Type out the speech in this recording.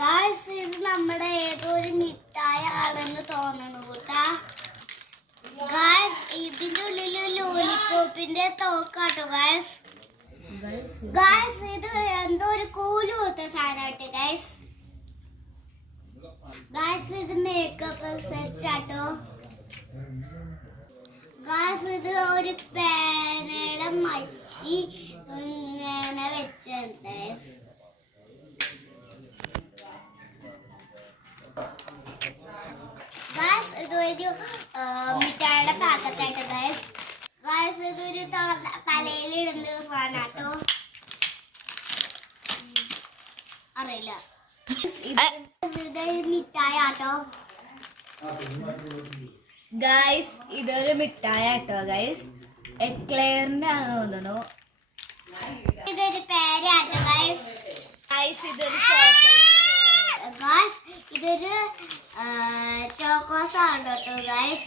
Guys ഇത് നമ്മുടെ ഏതോ ഒരു മിഠായി ആണെന്ന് തോന്നുന്നു കേട്ടാ. ഗായ്സ് ഇതിന്റെ ഉള്ളിൽ ലോലിപോപ്പിന്റെ തോക്കാട്ടോ ഗായ്സ്. ഗായ്സ് ഇത് എന്തോ ഒരു കൂല് പോലത്തെ സാധനമായിട്ട് ഗായ്സ്. ഗായ്സ് ഇത് മേക്കപ്പ് സെറ്റ് ആട്ടോ ഗായ്സ്. ഇത് ഒരു പേനയുടെ മഷി ഇങ്ങനെ വെച്ചിട്ടുണ്ട്. ഗായ്സ് ഇതൊരു മിഠായിയുടെ പാക്കറ്റായിട്ട് ഗായ്സ്. ഗായ്സ് ഇതൊരു തലയിലിടുന്ന സാധനാട്ടോ. അറിയില്ല. ഇതൊരു മിഠായി ആട്ടോ ഗായ്സ്. ഇതൊരു മിഠായി ആട്ടോ ഗായ്സ്. എക്ലെയറിന്റെ ആണ് തോന്നുന്നു. ഇതൊരു പേരയാട്ടോ ഗായ്സ്. ഗായ്സ് ഇതൊരു ഗായ്സ് ഇതൊരു ചോക്കോസ് ആണ് കേട്ടോ ഗായ്സ്.